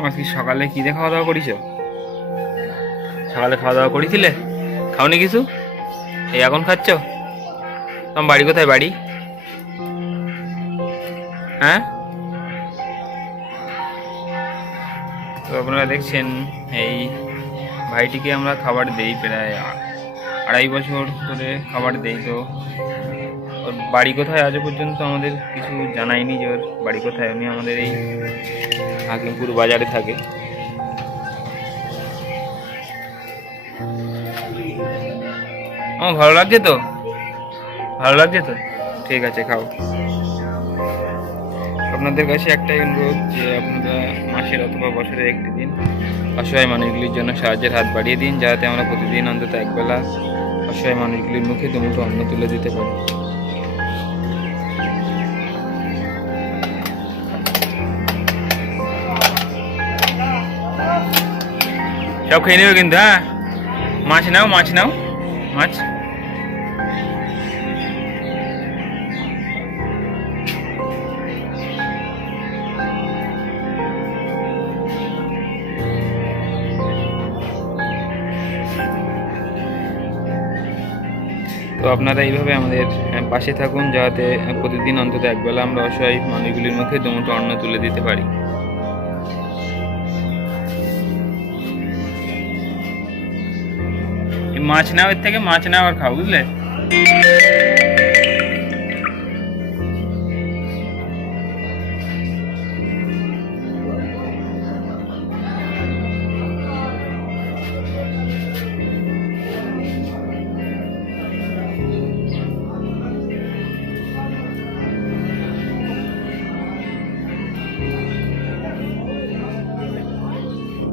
আমার কি সকালে কি দিয়ে খাওয়া দাওয়া করিস সকালে খাওয়া দাওয়া করেছিলে? খাওনি কিছু? এই এখন খাচ্ছ? তোমার বাড়ি কোথায় বাড়ি? হ্যাঁ? তো আপনারা দেখছেন, এই ভাইটিকে আমরা খাবার দেই প্রায় আড়াই বছর ধরে খাবার দেই তো। ওর বাড়ি কোথায় আজও পর্যন্ত আমাদের কিছু জানায়নি যে ওর বাড়ি কোথায়? উনি আমাদের এই হাকিমপুর বাজারে থাকে। আমার ভালো লাগছে তো? ভালো লাগছে তো? ঠিক আছে, খাও। আপনাদের কাছে একটাই অনুরোধ যে আপনারা মাসের অথবা বছরের একটি দিন অসহায় মানুষগুলির জন্য সাহায্যের হাত বাড়িয়ে দিন, যাতে আমরা প্রতিদিন অন্তত একবেলা অসহায় মানুষগুলির মুখে দুমুঠো অন্ন তুলে দিতে পারি। সব খেয়ে নেবে কিন্তু হ্যাঁ মাছ নাও মাছ নাও মাছ তো আপনারা এইভাবে আমাদের পাশে থাকুন যাতে প্রতিদিন অন্তত একবেলা আমরা অসহায় মানুষগুলির মুখে দুমুঠো অন্ন তুলে দিতে পারি। মাছ নাও এর থেকে মাছ নাও আর খাও বুঝলে?